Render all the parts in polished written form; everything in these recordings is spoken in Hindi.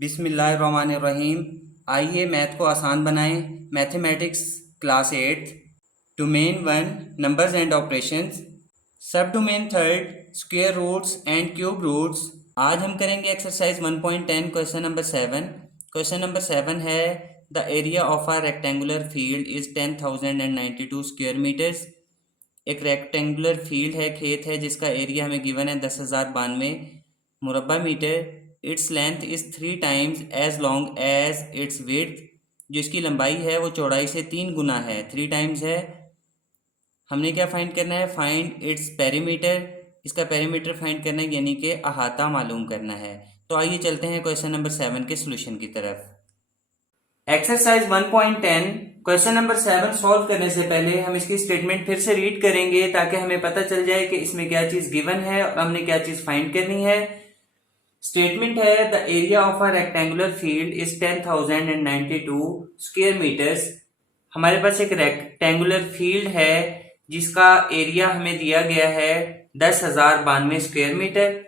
बिस्मिल्लाहिर्रहमानिर्रहीम। आइए मैथ को आसान बनाएं। Mathematics class 8 domain 1 numbers and operations, सब domain 3 square roots and cube roots. आज हम करेंगे exercise 1.10 question number 7। Question number 7 है the area of a rectangular field is 10,092 square metres. एक रेक्टेंगुलर फील्ड है, खेत है, जिसका एरिया हमें गिवन है 10,092 मुरबा metre. Its length is 3 times as long as its width. जो इसकी लंबाई है वो चौड़ाई से 3 गुना है, 3 टाइम्स है। हमने क्या फाइंड करना है? Find its perimeter. इसका पेरीमीटर फाइंड करना है, यानी कि अहाता मालूम करना है। तो आइए चलते हैं क्वेश्चन नंबर 7 के सोल्यूशन की तरफ। एक्सरसाइज 1.10 क्वेश्चन नंबर 7 सॉल्व करने से पहले हम इसकी स्टेटमेंट फिर से रीड करेंगे ताकि हमें पता चल जाए कि इसमें क्या चीज गिवन है और हमने क्या चीज फाइंड करनी है। स्टेटमेंट है the area of a rectangular field is 10,092 square metres. हमारे पास एक रेक्टेंगुलर फील्ड है जिसका एरिया हमें दिया गया है 10,092 square metre.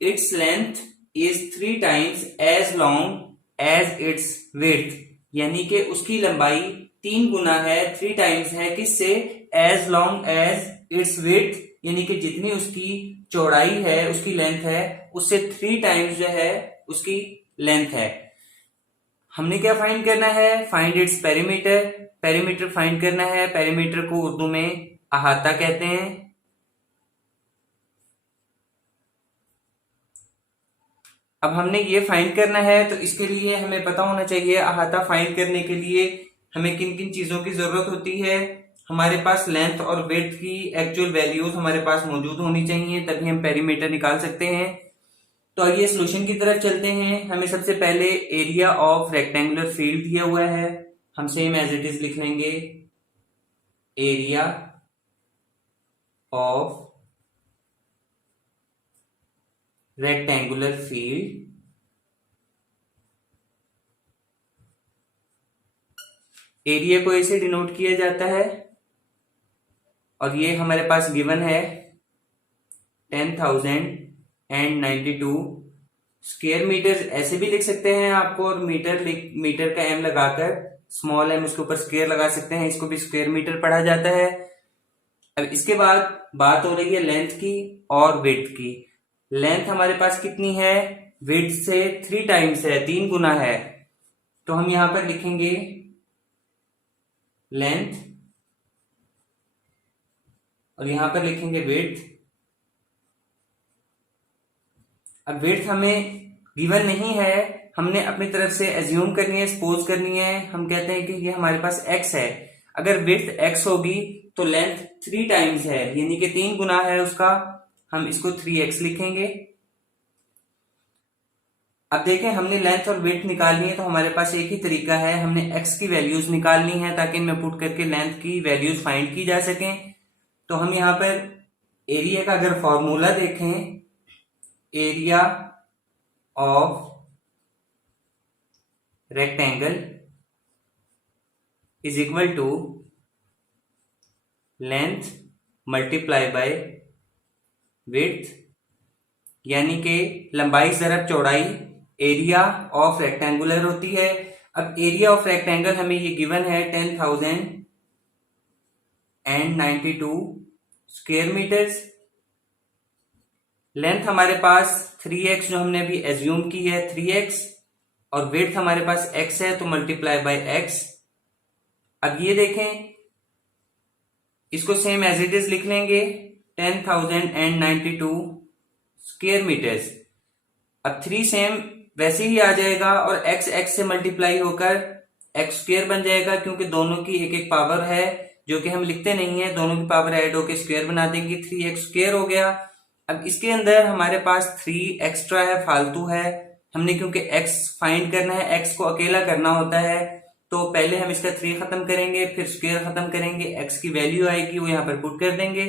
Its length is 3 times as long as its width, यानी कि उसकी लंबाई 3 गुना है, 3 टाइम्स है किससे? As long as its width, यानी कि जितनी उसकी चौड़ाई है, उसकी लेंथ है, उससे 3 टाइम्स जो है उसकी लेंथ है। हमने क्या फाइंड करना है? Find its perimeter. Perimeter find करना है। पेरीमीटर को उर्दू में अहाता कहते हैं। अब हमने ये फाइंड करना है, तो इसके लिए हमें पता होना चाहिए अहाता फाइंड करने के लिए हमें किन किन चीजों की जरूरत होती है। हमारे पास लेंथ और विड्थ की एक्चुअल वैल्यूज हमारे पास मौजूद होनी चाहिए, तभी हम पेरीमीटर निकाल सकते हैं। तो आइए सोल्यूशन की तरफ चलते हैं। हमें सबसे पहले एरिया ऑफ रेक्टेंगुलर फील्ड दिया हुआ है, हम सेम एज इट इज लिख लेंगे। Area of rectangular field area को ऐसे डिनोट किया जाता है, और ये हमारे पास गिवन है 10,092 स्क्वायर मीटर। ऐसे भी लिख सकते हैं आपको, और मीटर का एम लगाकर स्मॉल एम उसके ऊपर स्क्वायर लगा सकते हैं, इसको भी स्क्वायर मीटर पढ़ा जाता है। अब इसके बाद बात हो रही है लेंथ की और विड्थ की। लेंथ हमारे पास कितनी है? विड्थ से 3 टाइम्स है, 3 गुना है। तो हम यहां पर लिखेंगे लेंथ और यहां पर लिखेंगे विड्थ। अब विड्थ हमें गिवन नहीं है, हमने अपनी तरफ से एज्यूम करनी है, सपोज करनी है। हम कहते हैं कि ये हमारे पास x है। अगर विड्थ x होगी तो लेंथ 3 टाइम्स है, यानी कि 3 गुना है उसका। हम इसको 3x लिखेंगे। अब देखें, हमने लेंथ और विड्थ निकालनी है, तो हमारे पास एक ही तरीका है, हमने x की वैल्यूज निकालनी है ताकि इनमें पुट करके लेंथ की वैल्यूज फाइंड की जा सकें। तो हम यहां पर एरिया का अगर फॉर्मूला देखें, area of rectangle is equal to length multiply by width, यानी कि लंबाई ज़रब चौड़ाई एरिया ऑफ रेक्टेंगुलर होती है। अब एरिया ऑफ रेक्टेंगल हमें ये गिवन है 10,092 स्क्वायर मीटर्स। लेंथ हमारे पास 3x जो हमने अभी एज्यूम की है 3x, और विड्थ हमारे पास x है, तो मल्टीप्लाई बाय x। अब ये देखें, इसको सेम एज इट इज लिख लेंगे 10,092 स्क्वायर मीटर्स। अब 3 सेम वैसे ही आ जाएगा और x x से मल्टीप्लाई होकर x स्क्वायर बन जाएगा, क्योंकि दोनों की एक एक पावर है जो कि हम लिखते नहीं है, दोनों की पावर ऐड होकर स्क्वायर बना देंगे, 3x स्क्वायर हो गया। अब इसके अंदर हमारे पास 3 एक्स्ट्रा है, फालतू है। हमने क्योंकि x फाइंड करना है, x को अकेला करना होता है, तो पहले हम इसका 3 खत्म करेंगे, फिर स्क्वायर खत्म करेंगे, x की वैल्यू आएगी वो यहाँ पर पुट कर देंगे।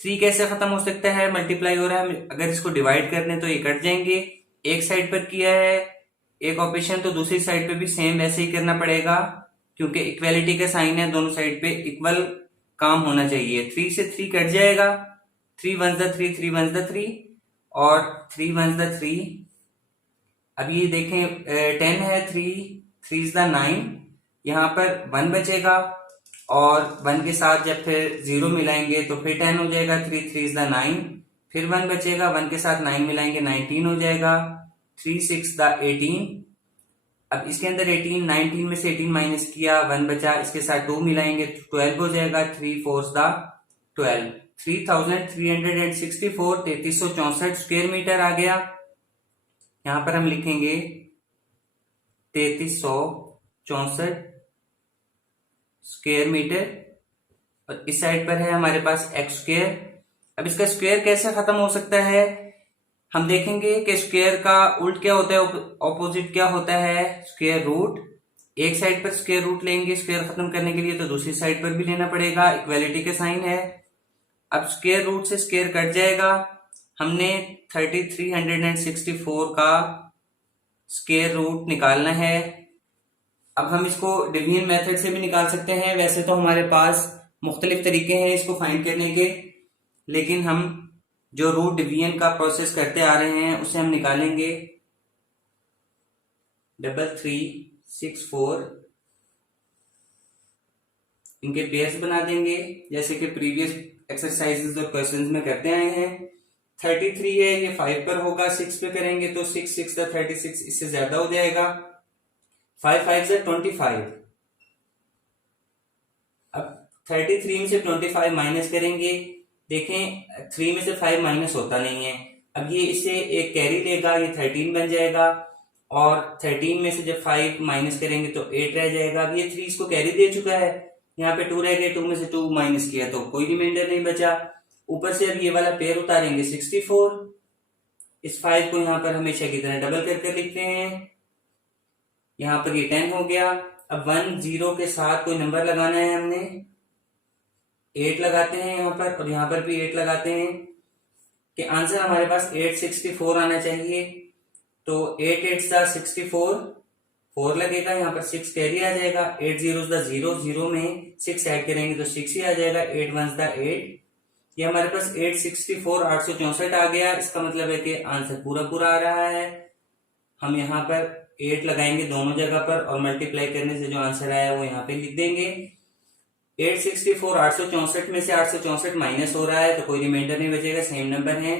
3 कैसे खत्म हो सकता है? मल्टीप्लाई हो रहा है, अगर इसको डिवाइड कर दें तो ये कट जाएंगे। एक साइड पर किया है एक ऑपरेशन, तो दूसरी साइड पे भी सेम वैसे ही करना पड़ेगा, क्योंकि इक्वालिटी का साइन है, दोनों साइड पे इक्वल काम होना चाहिए। 3 से 3 कट जाएगा, 3 1 3 3 1 3 और 3 1 3। अब ये देखें 10 है, 3 इज द 9, यहाँ पर 1 बचेगा और 1 के साथ जब फिर 0 मिलाएंगे तो फिर 10 हो जाएगा, 3 इज द 9, फिर 1 बचेगा, 1 के साथ 9 मिलाएंगे 19 हो जाएगा, 3 6 द 18। अब इसके अंदर 18, 19 में से 18 माइनस किया, 1 बचा, इसके साथ 2 मिलाएंगे 12 हो जाएगा, 3 4 द 12, 3364 3364 स्क्वायर मीटर आ गया। यहां पर हम लिखेंगे 3364 स्क्वायर मीटर और इस साइड पर है हमारे पास एक्स स्क्वायर। अब इसका स्क्वायर कैसे खत्म हो सकता है, हम देखेंगे कि स्क्वायर का उल्ट क्या होता है, ऑपोजिट क्या होता है, स्क्वायर रूट। एक साइड पर स्क्वायर रूट लेंगे स्क्वायर खत्म करने के लिए तो दूसरी साइड पर भी लेना पड़ेगा, इक्वालिटी का साइन है। अब स्क्वायर रूट से स्क्वायर कट जाएगा, हमने 3364 का स्क्वायर रूट निकालना है। अब हम इसको डिवीजन मेथड से भी निकाल सकते हैं, वैसे तो हमारे पास मुख्तलिफ तरीके हैं इसको फाइंड करने के, लेकिन हम जो रूट डिवीजन का प्रोसेस करते आ रहे हैं उसे हम निकालेंगे। 3364 इनके पेयर्स बना देंगे जैसे कि प्रीवियस एक्सरसाइजेस और क्वेश्चंस में करते आए हैं। 33 है, ये 5 पर होगा, 6 पे करेंगे तो 6 6 36, इससे ज्यादा हो जाएगा, 5 5 25। अब 33 में से 25 माइनस करेंगे, देखें 3 में से 5 माइनस होता नहीं है। अब ये इससे एक कैरी लेगा, ये 13 बन जाएगा और 13 में से जब 5 माइनस करेंगे तो 8 रह जाएगा। अब ये 3 इसको कैरी दे चुका है, यहाँ पे 2 रह गए, 2 में से 2 माइनस किया तो कोई रिमाइंडर नहीं बचा। ऊपर से अब ये वाला पेयर उतारेंगे 64, इस 5 को यहाँ पर हमेशा की तरह डबल करके लिखते हैं, यहाँ पर ये 10 हो गया। अब 1 0 के साथ कोई नंबर लगाना है, हमने 8 लगाते हैं यहाँ पर और यहाँ पर भी 8 लगाते हैं कि आंसर हमारे पास 864 आना चाहिए। तो 8 8 64, 4 लगेगा, यहाँ पर 6 कैरी आ जाएगा, 8 0 0, 0 में 6 ऐड करेंगे तो 6 ही आ जाएगा, 8 1 8। ये हमारे पास 864 864 आ गया। इसका मतलब है कि आंसर पूरा पूरा आ रहा है। हम यहाँ पर 8 लगाएंगे दोनों जगह पर और मल्टीप्लाई करने से जो आंसर आया वो यहाँ पे लिख देंगे। 864 864 में से 864 माइनस हो रहा है तो कोई रिमाइंडर नहीं बचेगा, सेम नंबर है।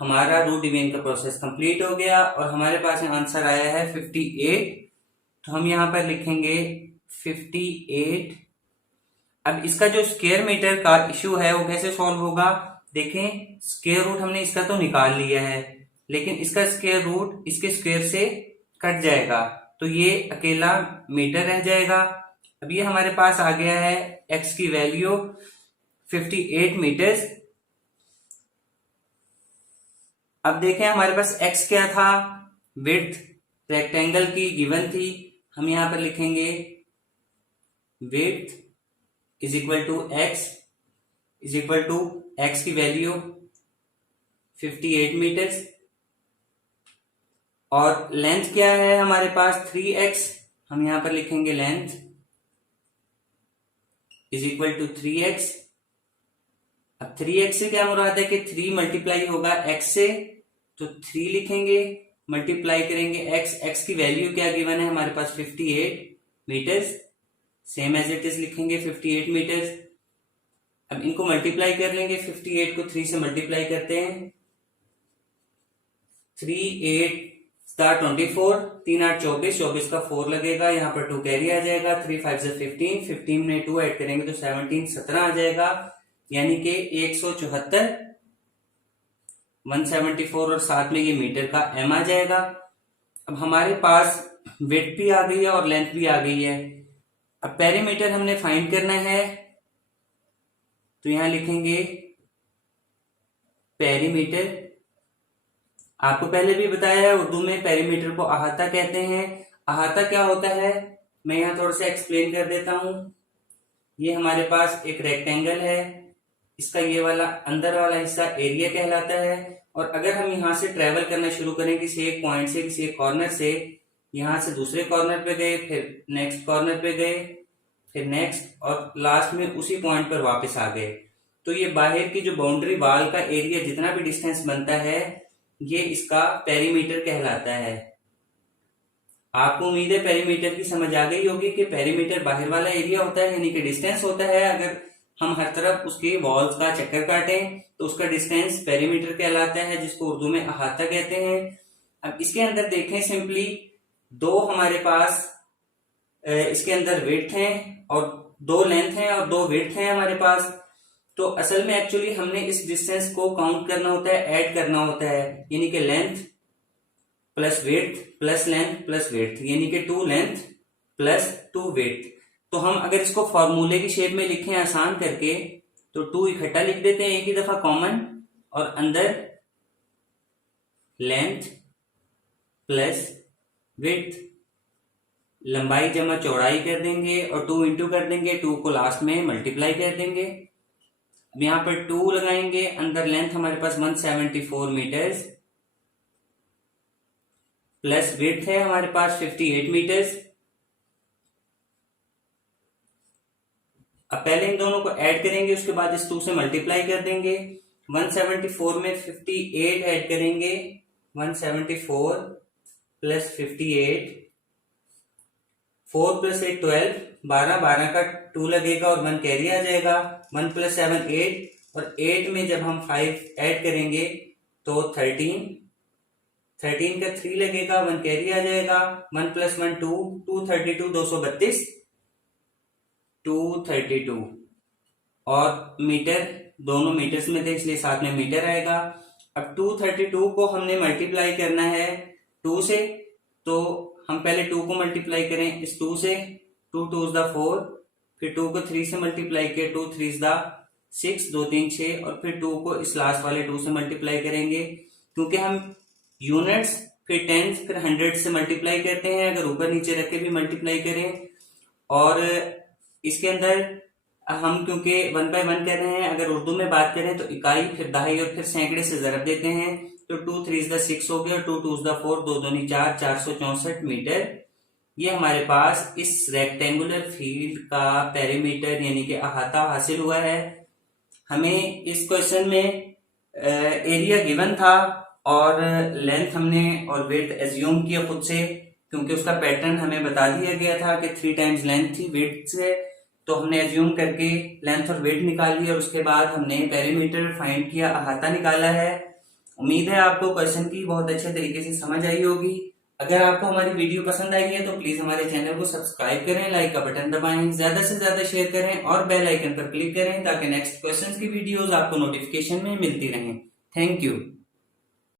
हमारा रूट डिवीजन का प्रोसेस कंप्लीट हो गया और हमारे पास आंसर आया है 58। तो हम यहाँ पर लिखेंगे 58। अब इसका जो स्क्वायर मीटर का इश्यू है वो कैसे सॉल्व होगा, देखें स्क्वायर रूट हमने इसका तो निकाल लिया है लेकिन इसका स्क्वायर रूट इसके स्क्वायर से कट जाएगा तो ये अकेला मीटर रह जाएगा। अब ये हमारे पास आ गया है x की वैल्यू 58 मीटर्स। अब देखें हमारे पास x क्या था, विड्थ रेक्टेंगल की गिवन थी, हम यहां पर लिखेंगे width is equal to x की वैल्यू 58 मीटर्स और लेंथ क्या है हमारे पास 3x, हम यहां पर लिखेंगे length is equal to 3x। अब 3x से क्या मुराद है कि 3 मल्टीप्लाई होगा x से तो 3 लिखेंगे, मल्टीप्लाई करेंगे x की वैल्यू क्या गिवन है हमारे पास 58 metres, same as it is लिखेंगे 58 मीटर्स। अब इनको मल्टीप्लाई कर लेंगे, 58 को 3 से मल्टीप्लाई करते हैं, 3 8 24, 3 8 24, 24 का 4 लगेगा, यहाँ पर 2 कैरी आ जाएगा, 3 5 15, 15 में 2 ऐड करेंगे तो 17 17 आ जाएगा, यानी कि 174 174 और साथ में ये मीटर का m आ जाएगा। अब हमारे पास विड्थ भी आ गई है और लेंथ भी आ गई है। अब पेरीमीटर हमने फाइंड करना है तो यहां लिखेंगे पेरीमीटर। आपको पहले भी बताया है उर्दू में पेरीमीटर को अहाता कहते हैं। अहाता क्या होता है मैं यहां थोड़ा सा एक्सप्लेन कर देता हूं। ये हमारे पास एक रेक्टेंगल है, इसका ये वाला अंदर वाला हिस्सा एरिया कहलाता है और अगर हम यहां से ट्रेवल करना शुरू करें किसी एक पॉइंट से, किसी एक कॉर्नर से, यहां से दूसरे कॉर्नर पे गए, फिर नेक्स्ट कॉर्नर पे गए, फिर नेक्स्ट और लास्ट में उसी पॉइंट पर वापस आ गए, तो ये बाहर की जो बाउंड्री वाल का एरिया जितना भी डिस्टेंस बनता है ये इसका पेरीमीटर कहलाता है। आपको उम्मीद है पेरीमीटर की समझ आ गई होगी कि पेरीमीटर बाहर वाला एरिया होता है, यानी कि डिस्टेंस होता है। अगर हम हर तरफ उसके वॉल्स का चक्कर काटें तो उसका डिस्टेंस पेरीमीटर कहलाता है, जिसको उर्दू में अहाता कहते हैं। अब इसके अंदर देखें, सिंपली दो हमारे पास इसके अंदर विड्थ है और दो लेंथ है और दो विड्थ है हमारे पास। तो असल में एक्चुअली हमने इस डिस्टेंस को काउंट करना होता है, ऐड करना होता है, यानी कि length plus width plus length plus width, यानी कि 2 लेंथ प्लस 2 विड्थ। तो हम अगर इसको फॉर्मूले की शेप में लिखें आसान करके, तो 2 इकट्ठा लिख देते हैं एक ही दफा कॉमन, और अंदर लेंथ प्लस विड्थ, लंबाई जमा चौड़ाई कर देंगे और 2 इंटू कर देंगे, 2 को लास्ट में मल्टीप्लाई कर देंगे। अब यहां पर 2 लगाएंगे, अंदर लेंथ हमारे पास 174 मीटर्स प्लस विड्थ है हमारे पास 58 मीटर्स। अब पहले इन दोनों को ऐड करेंगे, उसके बाद इस 2 से मल्टीप्लाई कर देंगे। 174 में 58 ऐड करेंगे, 174 प्लस 58, 4 प्लस 8 12, 12 का 2 लगेगा और 1 कैरी आ जाएगा। 1 प्लस 7 8, और 8 में जब हम 5 ऐड करेंगे तो 13 का 3 लगेगा, 1 कैरी आ जाएगा। 1 प्लस 1 2, 232, 232, 232, और मीटर दोनों मीटर्स में थे इसलिए साथ में मीटर आएगा। अब 232 को हमने मल्टीप्लाई करना है 2 से, तो हम पहले 2 को मल्टीप्लाई करें इस 2 से, 2 2 is the 4, फिर 2 को 3 से मल्टीप्लाई किया, 2 3 is the 6, 2 3 6, और फिर 2 को इस लास्ट वाले 2 से मल्टीप्लाई करेंगे। क्योंकि हम यूनिट्स फिर टेंस फिर हंड्रेड से मल्टीप्लाई करते हैं, अगर ऊपर नीचे रख के भी मल्टीप्लाई करें। और इसके अंदर हम क्योंकि 1 बाय 1 कर रहे हैं, अगर उर्दू में बात करें तो इकाई फिर दहाई और फिर सैकड़े से ज़रब देते हैं। तो 2 3 is the 6 हो गया, 2 2 is the 4, 2 दूनी 4, 464 मीटर। ये हमारे पास इस रेक्टेंगुलर फील्ड का पेरीमीटर यानी कि अहाता हासिल हुआ है। हमें इस क्वेश्चन में एरिया गिवन था और लेंथ हमने और विड्थ एज्यूम किया खुद से, क्योंकि उसका पैटर्न हमें बता दिया गया था कि 3 टाइम्स लेंथ थी विड्थ से। तो हमने एज्यूम करके लेंथ और विड्थ निकाल लिया और उसके बाद हमने पेरीमीटर फाइंड किया, अहाता निकाला है। उम्मीद है आपको क्वेश्चन की बहुत अच्छे तरीके से समझ आई होगी। अगर आपको हमारी वीडियो पसंद आई है तो प्लीज हमारे चैनल को सब्सक्राइब करें, लाइक का बटन दबाएं, ज्यादा से ज्यादा शेयर करें और बेल आइकन पर क्लिक करें ताकि नेक्स्ट क्वेश्चंस की वीडियोस आपको नोटिफिकेशन में मिलती रहें। Thank you.